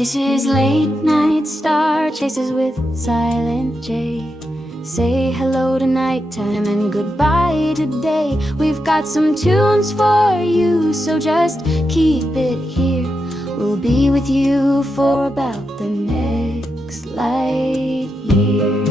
This is Late Night Star Chasers with Silent J. Say hello to nighttime and goodbye to day. We've got some tunes for you, so just keep it here. We'll be with you for about the next light year.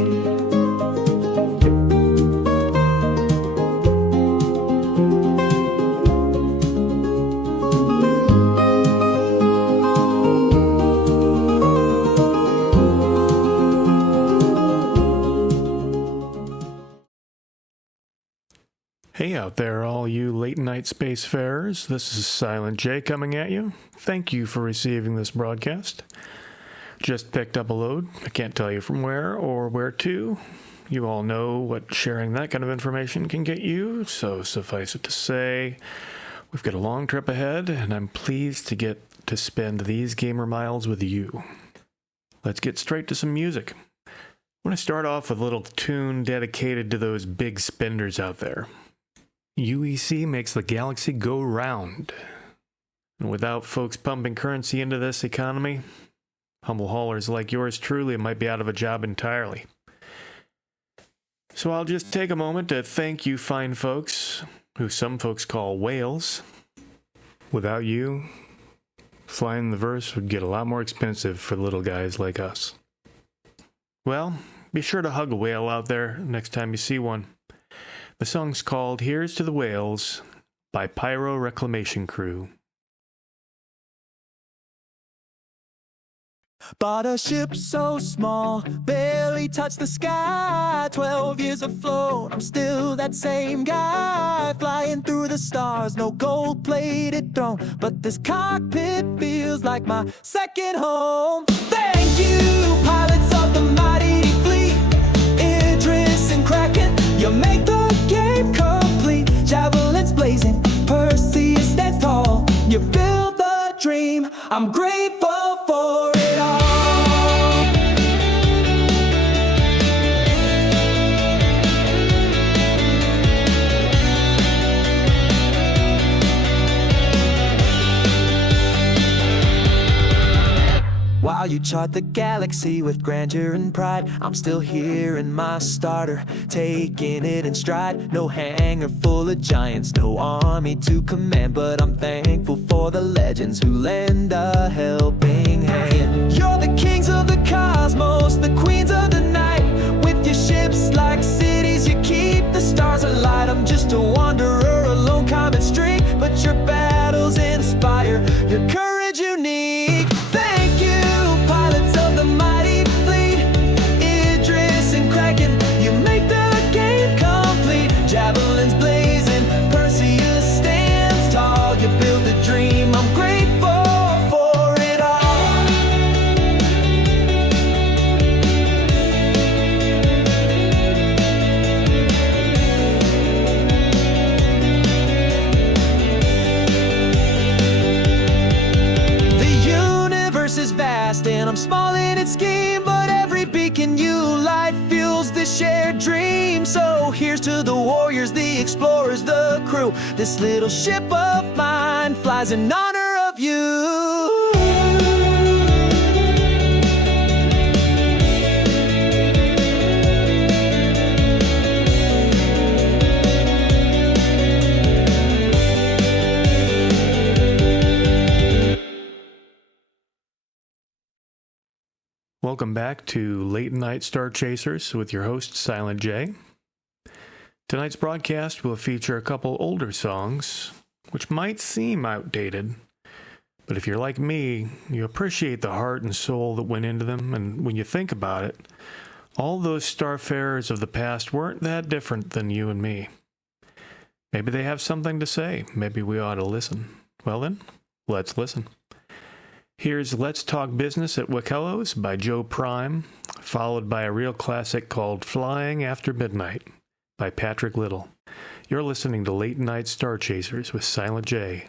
Hey out there, all you late night spacefarers. This is SilentJay coming at you. Thank you for receiving this broadcast. Just picked up a load. I can't tell you from where or where to. You all know what sharing that kind of information can get you, so suffice it to say, we've got a long trip ahead, and I'm pleased to get to spend these gamer miles with you. Let's get straight to some music. I want to start off with a little tune dedicated to those big spenders out there. UEC makes the galaxy go round. And without folks pumping currency into this economy, humble haulers like yours truly might be out of a job entirely. So I'll just take a moment to thank you fine folks, who some folks call whales. Without you, flying the verse would get a lot more expensive for little guys like us. Well, be sure to hug a whale out there next time you see one. The song's called Here's to the Whales by Pyro Reclamation Crew. Bought a ship so small, barely touched the sky. 12 years afloat, I'm still that same guy. Flying through the stars, no gold-plated throne, but this cockpit feels like my second home. Thank you, pilots of the mighty fleet, Idris and Kraken, you make the game complete. Javelins blazing, Perseus stands tall. You build the dream, I'm grateful for it all. While you chart the galaxy with grandeur and pride, I'm still here in my starter, taking it in stride. No hangar full of giants, no army to command, but I'm thankful for the legends who lend a helping hand. You're the kings of the cosmos, the queens of the night. With your ships like cities, you keep the stars alight. I'm just a wanderer, a lone comet streak, but your battles inspire, your courage unique. Thank you, pilots of the mighty fleet, Idris and Kraken, you make the game complete. Javelins blazing, Perseus stands tall. You build the dream, I'm grateful for it all. The universe is vast and I'm small in its scheme, but every beacon you light fuels the shared dream. So here's to the warriors, the explorers, the crew. This little ship of mine flies in honor of you. Welcome back to Late Night Star Chasers with your host, SilentJay. Tonight's broadcast will feature a couple older songs, which might seem outdated, but if you're like me, you appreciate the heart and soul that went into them, and when you think about it, all those starfarers of the past weren't that different than you and me. Maybe they have something to say. Maybe we ought to listen. Well then, let's listen. Here's Let's Talk Business at Wickello's by Joe Prime, followed by a real classic called Flying After Midnight by Patrick Little. You're listening to Late Night Star Chasers with SilentJay,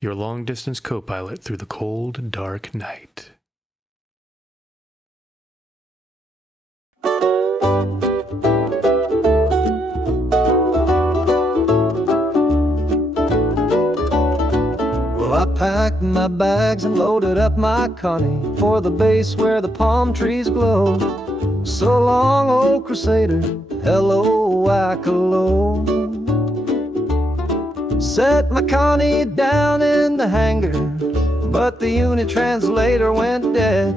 your long-distance co-pilot through the cold, dark night. Well, I packed packed my bags and loaded up my Connie for the base where the palm trees glow. So long, old Crusader, hello, Wackalo. Set my Connie down in the hangar, but the unit translator went dead.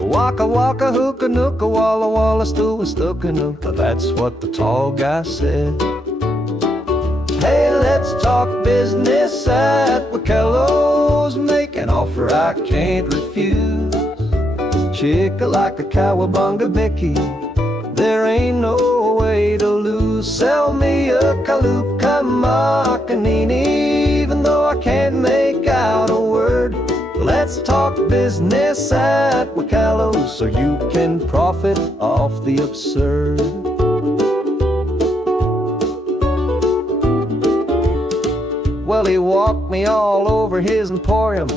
Waka waka hooka nooka walla walla stooka stooka nooka, that's what the tall guy said. Hey, let's talk business at Wakello's. Make an offer I can't refuse. Chicka like a cowabunga bicky, there ain't no way to lose. Sell me a Kaluka Macanini, even though I can't make out a word. Let's talk business at Wakello's so you can profit off the absurd. Well, he walked me all over his emporium,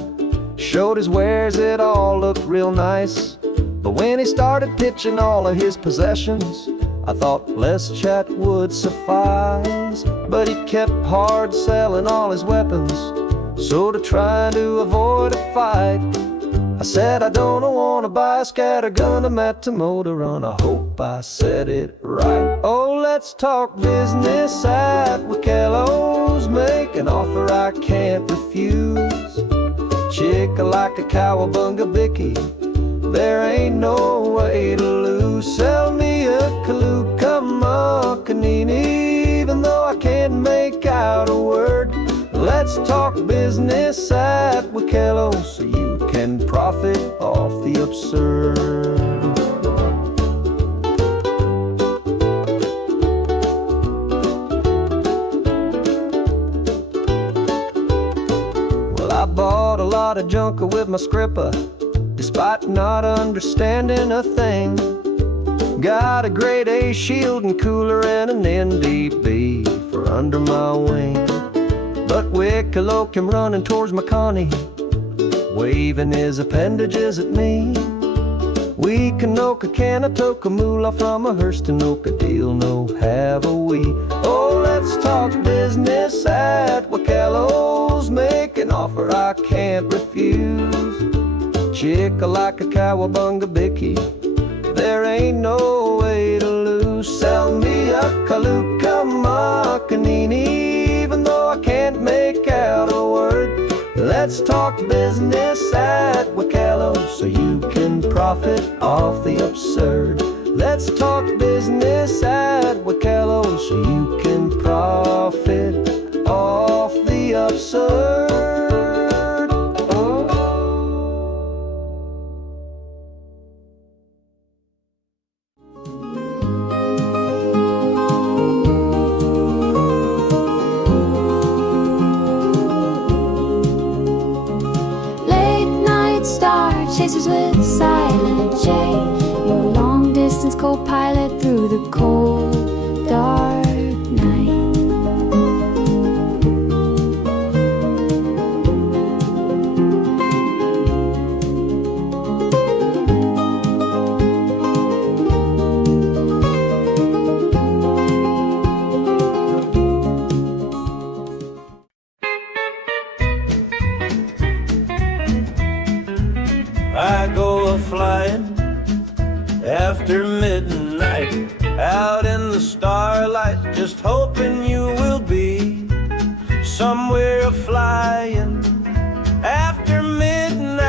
showed his wares, it all looked real nice. But when he started pitching all of his possessions, I thought less chat would suffice. But he kept hard selling all his weapons, so to try to avoid a fight, I said I don't want to buy a scattergun, a Matamoto run. I hope I said it right. Oh, let's talk business at Wakello's. Make an offer I can't refuse. Chicka like a cowabunga bicky, there ain't no way to lose. Sell me a Kaluka Macanini, even though I can't make out a word. Let's talk business at Wakello's so you can profit off the absurd. Well, I bought a lot of junker with my scripper, despite not understanding a thing. Got a grade A shield and cooler and an NDB for under my wing. But Wicklow came running towards my Connie, waving his appendages at me. We canoka canatoka moolah from a Hurstenoka deal, no have a we. Oh, let's talk business at Wakello's. Make an offer I can't refuse. Chicka like a cowabunga bicky, there ain't no way to lose. Sell me a Kaluka Macanini, even though I can't make out a word. Let's talk business at Wakello's so you can profit off the absurd. Let's talk business at Wakello's so you can profit off the absurd. Oh. Star chasers with SilentJay, your long distance co-pilot through the cold, dark night. I go a-flying after midnight, out in the starlight, just hoping you will be somewhere a-flying after midnight,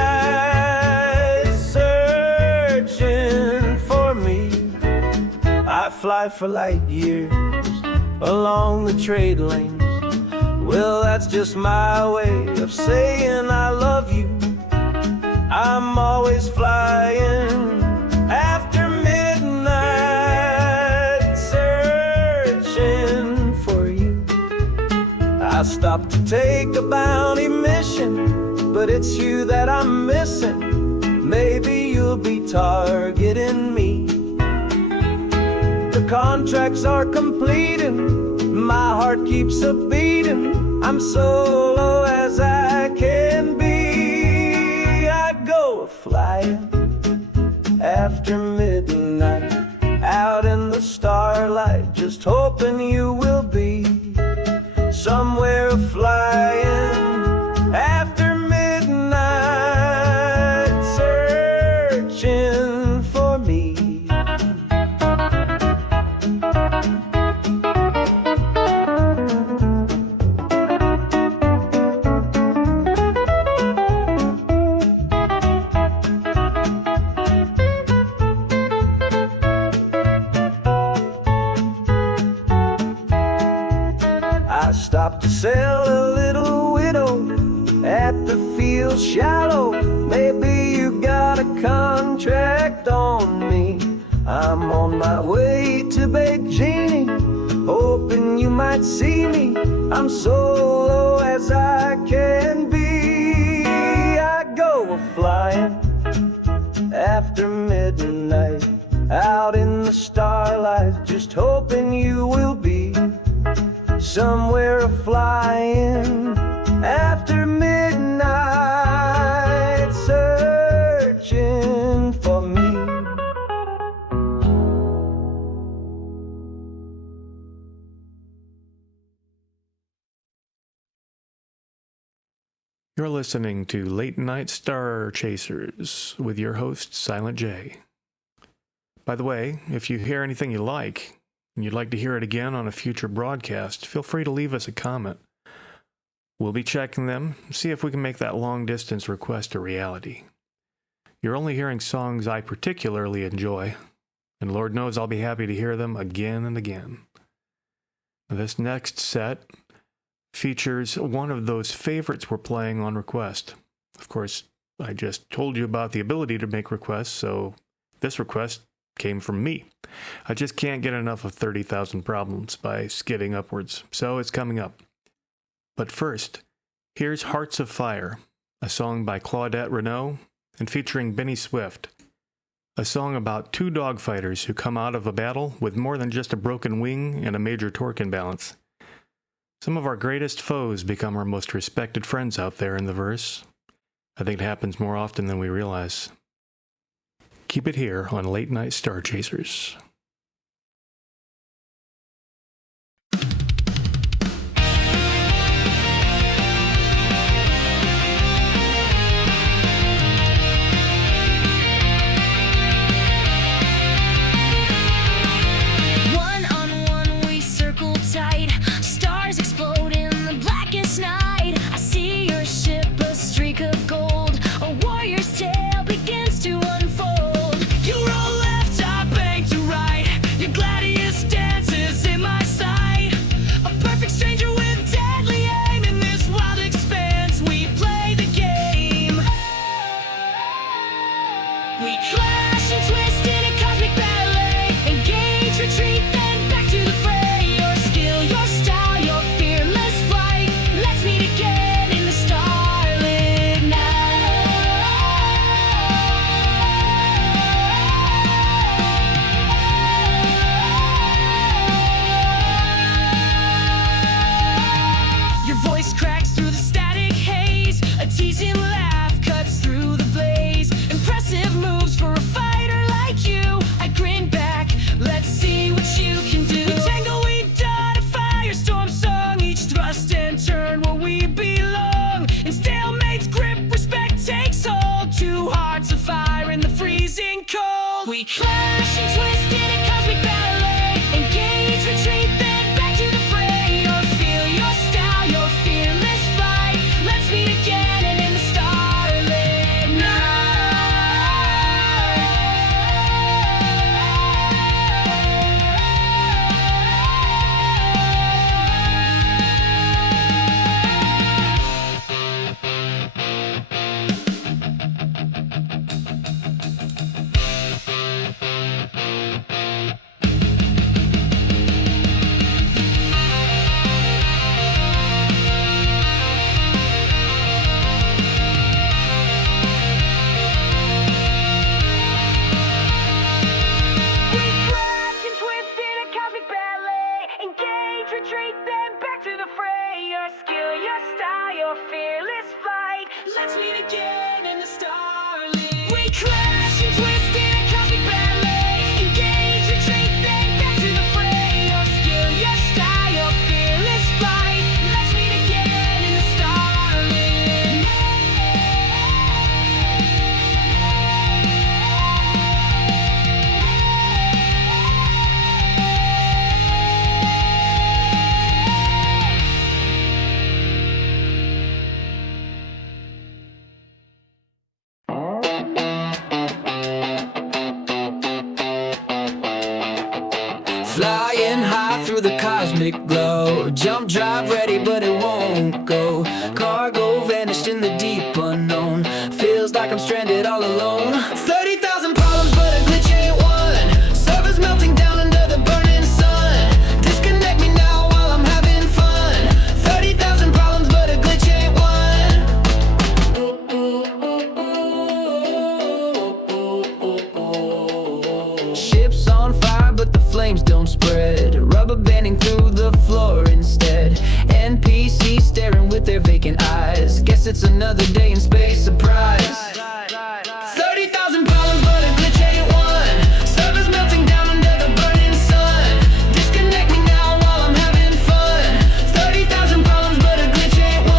searching for me. I fly for light years along the trade lanes. Well, that's just my way of saying I love you. I'm always flying after midnight, searching for you. I stopped to take a bounty mission, but it's you that I'm missing. Maybe you'll be targeting me. The contracts are completing, my heart keeps a beating. I'm so low as I can be. Go flying after midnight, out in the starlight, just hoping you will be somewhere flying after midnight. I stopped to sell a little widow at the field shallow. Maybe you got a contract on me. I'm on my way to Beijing, hoping you might see me. I'm so low as I can be. I go flying after midnight, out in the starlight, just hoping you will be somewhere flying after midnight, searching for me. You're listening to Late Night Star Chasers with your host, SilentJay. By the way, if you hear anything you like, and you'd like to hear it again on a future broadcast, feel free to leave us a comment. We'll be checking them, see if we can make that long-distance request a reality. You're only hearing songs I particularly enjoy, and Lord knows I'll be happy to hear them again and again. This next set features one of those favorites we're playing on request. Of course, I just told you about the ability to make requests, so this request came from me. I just can't get enough of 30,000 Problems by skidding upwards, so it's coming up. But first, here's Hearts of Fire, a song by Claudette Renaud and featuring Benny Swift. A song about two dogfighters who come out of a battle with more than just a broken wing and a major torque imbalance. Some of our greatest foes become our most respected friends out there in the verse. I think it happens more often than we realize. Keep it here on Late Night Star Chasers. We clash and twist in a cosmic ballet. Engage, retreat, then back to the fray. Or feel your style, your fearless flight. Let's meet again and in the starlit retreat, then back to the fray. Your skill, your style, your fearless flight. Let's meet again in the starlit. We crash and twist in a cosmic ballet. Engage, retreat, then back to the fray. Your skill, your style, your fearless flight. Let's meet again in the starlit. cosmic glow. Jump drive ready, but it won't go. Cargo vanished in the deep unknown. Feels like I'm stranded all alone. 30,000 problems, but a glitch ain't one. Servers melting down under the burning sun. Disconnect me now while I'm having fun. 30,000 problems, but a glitch ain't one. Ships on fire, but the flames don't spread. Rubber banding through the floor instead. NPCs staring with their vacant eyes. Guess it's another day in space, surprise. 30,000 problems, but a glitch ain't one. Servers melting down under the burning sun. Disconnect me now while I'm having fun. 30,000 problems, but a glitch ain't one.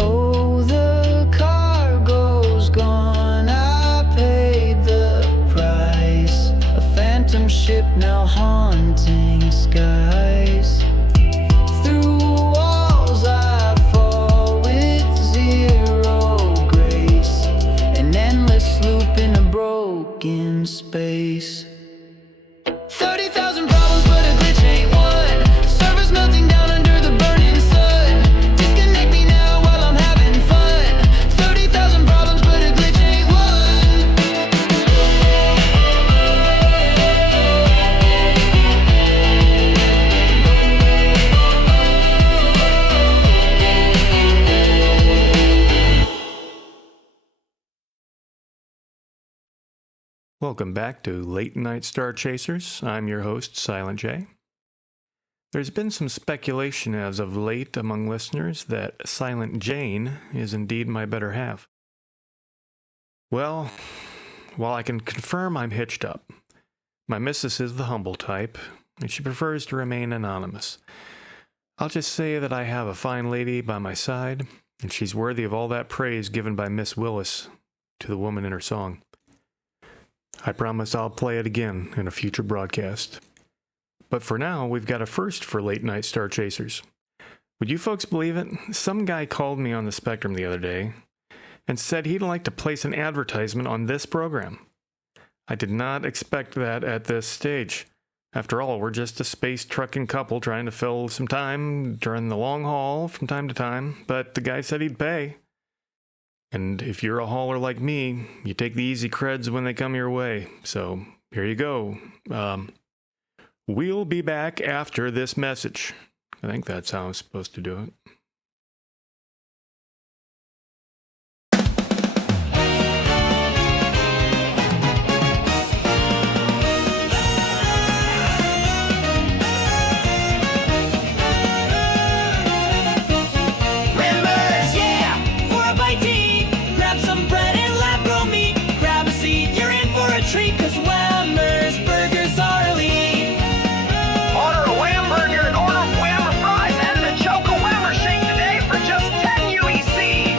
Oh, the cargo's gone. I paid the price. A phantom ship now haunting skies. Through walls I fall with zero grace. An endless loop in a broken space. 30,000 problems, but a glitch ain't one. Servers melting down under the burning sun. Disconnect me now while I'm having fun. 30,000 problems, but a glitch ain't one. Welcome back to Late Night Star Chasers. I'm your host, SilentJay. There's been some speculation as of late among listeners that Silent Jane is indeed my better half. Well, while I can confirm I'm hitched up, my missus is the humble type, and she prefers to remain anonymous. I'll just say that I have a fine lady by my side, and she's worthy of all that praise given by Miss Willis to the woman in her song. I promise I'll play it again in a future broadcast. But for now, we've got a first for Late Night Star Chasers. Would you folks believe it? Some guy called me on the Spectrum the other day and said he'd like to place an advertisement on this program. I did not expect that at this stage. After all, we're just a space trucking couple trying to fill some time during the long haul from time to time, but the guy said he'd pay. And if you're a hauler like me, you take the easy creds when they come your way. So here you go. We'll be back after this message. I think that's how I'm supposed to do it. Members, yeah, for a bite to eat. Grab some bread and lab-grown meat. Grab a seat, you're in for a treat, 'cause Whammer's burgers are elite. Order a Wham burger and order Whammer fries and a Choco Whammer shake today for just 10 UEC.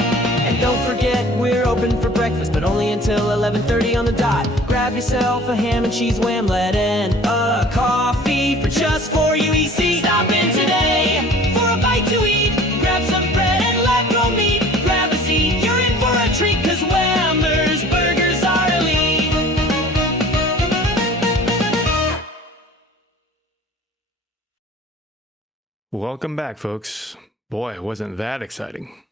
And don't forget, we're open for breakfast, but only until 11:30 on the dot. Grab yourself a ham and cheese whamlet and a coffee for just 4 UEC. Stop in today for a bite to eat. Grab some bread and lab-grown meat. Grab a seat, you're in for a treat, 'cause Whammer's burgers are elite. Welcome back, folks. Boy, wasn't that exciting.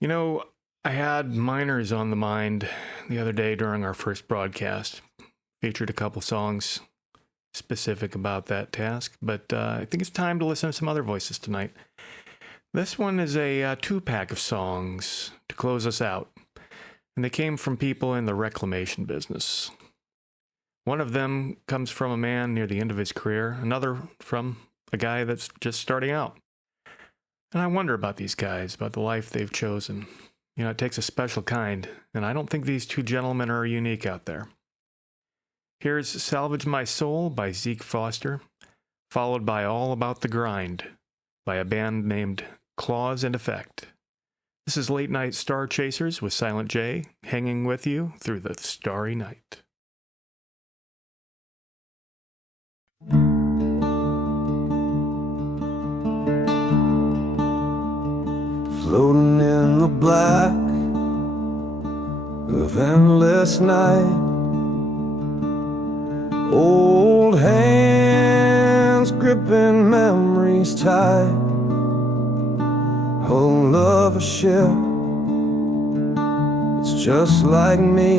You know, I had minors on the mind the other day during our first broadcast. Featured a couple songs specific about that task, but I think it's time to listen to some other voices tonight. This one is a two-pack of songs to close us out, and they came from people in the reclamation business. One of them comes from a man near the end of his career, another from a guy that's just starting out. And I wonder about these guys, about the life they've chosen. You know, it takes a special kind, and I don't think these two gentlemen are unique out there. Here's Salvage My Soul by Zeke Foster, followed by All About the Grind by a band named Clause and Effect. This is Late Night Star Chasers with SilentJay, hanging with you through the starry night. floating in the black of endless night. Old hands gripping memories tight. Hull of a ship, it's just like me.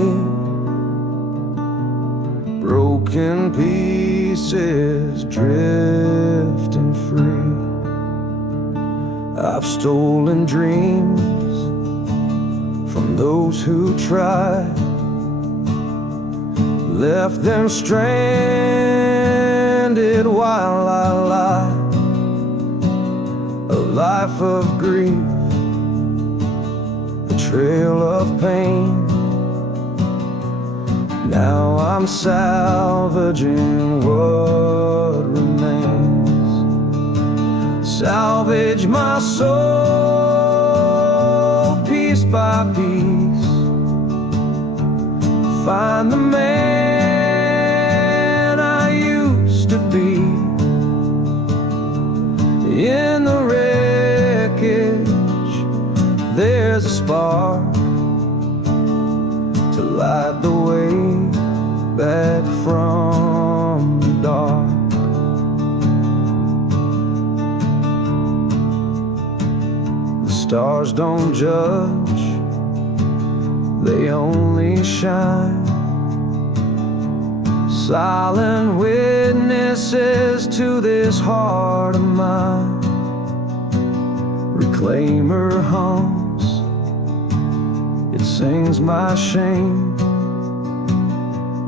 Broken pieces drifting free. I've stolen dreams from those who tried, left them stranded while I lie. A life of grief, a trail of pain. Now I'm salvaging what remains. Salvage my soul piece by piece. Find the man I used to be. In the wreckage, there's a spark to light the way back from the dark. The stars don't judge, they only shine. Silent witnesses to this heart of mine. Reclaimer hums, it sings my shame.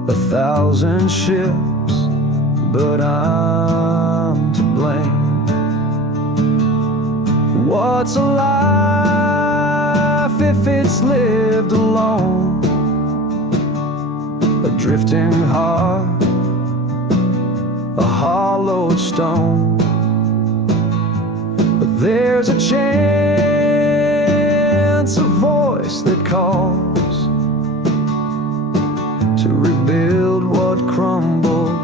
1,000 ships, but I'm to blame. What's a life if it's lived alone? A drifting heart, a hollowed stone. But there's a chance, a voice that calls to rebuild what crumbled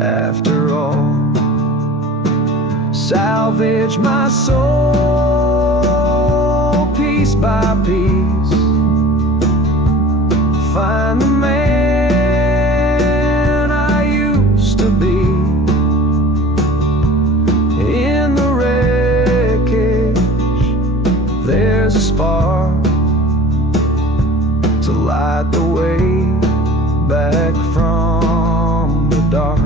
after all. Salvage my soul piece by piece. Find the man I used to be. In the wreckage, there's a spark to light the way back from the dark.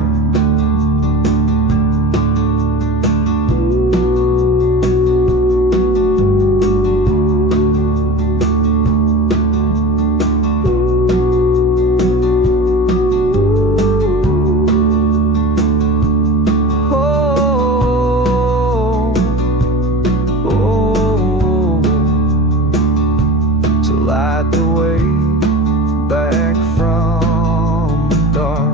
Oh, oh, to light the way back from the dark.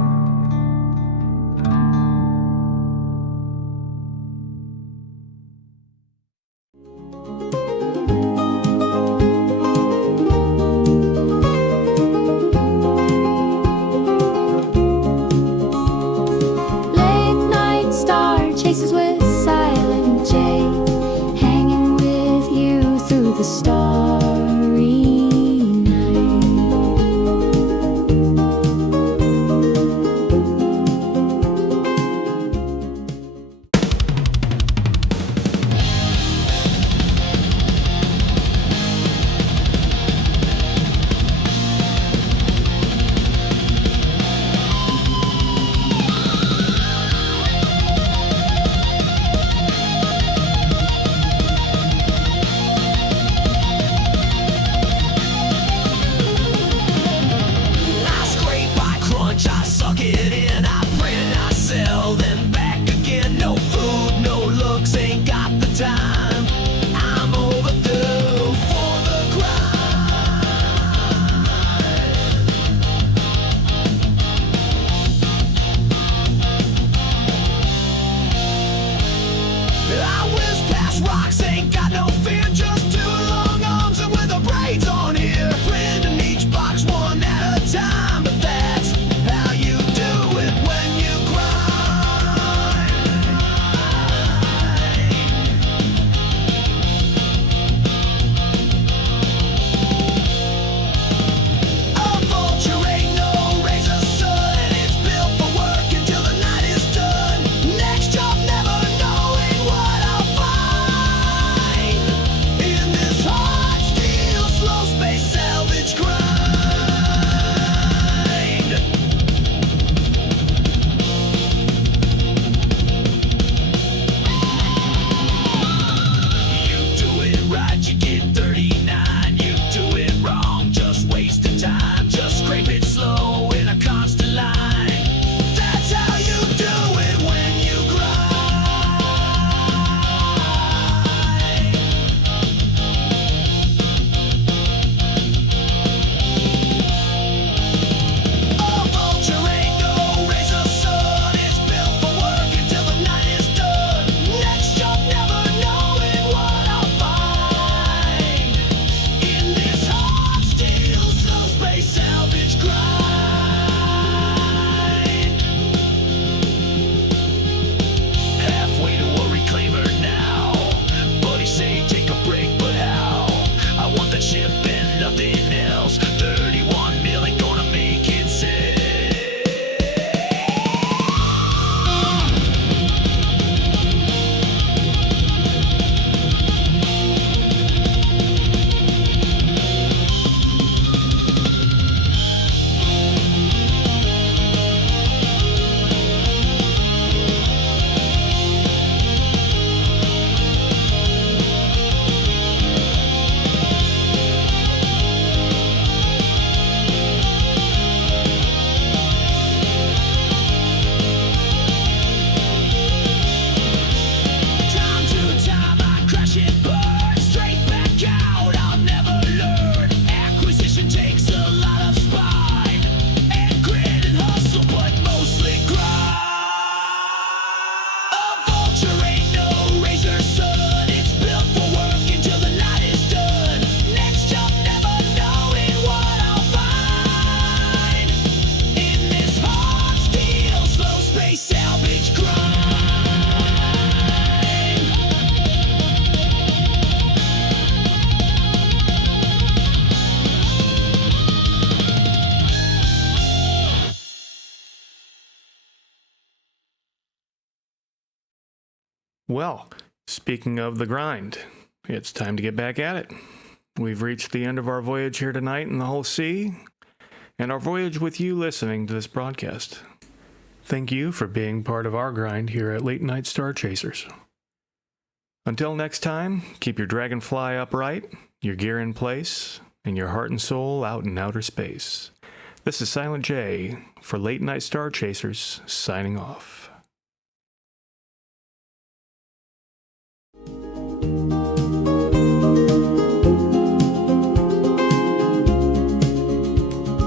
Late night star chases with Silent Jay, hanging with you through the starry night. Well, speaking of the grind, it's time to get back at it. We've reached the end of our voyage here tonight in the whole sea, and our voyage with you listening to this broadcast. Thank you for being part of our grind here at Late Night Star Chasers. Until next time, keep your dragonfly upright, your gear in place, and your heart and soul out in outer space. This is SilentJay for Late Night Star Chasers, signing off.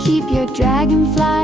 Keep your dragonfly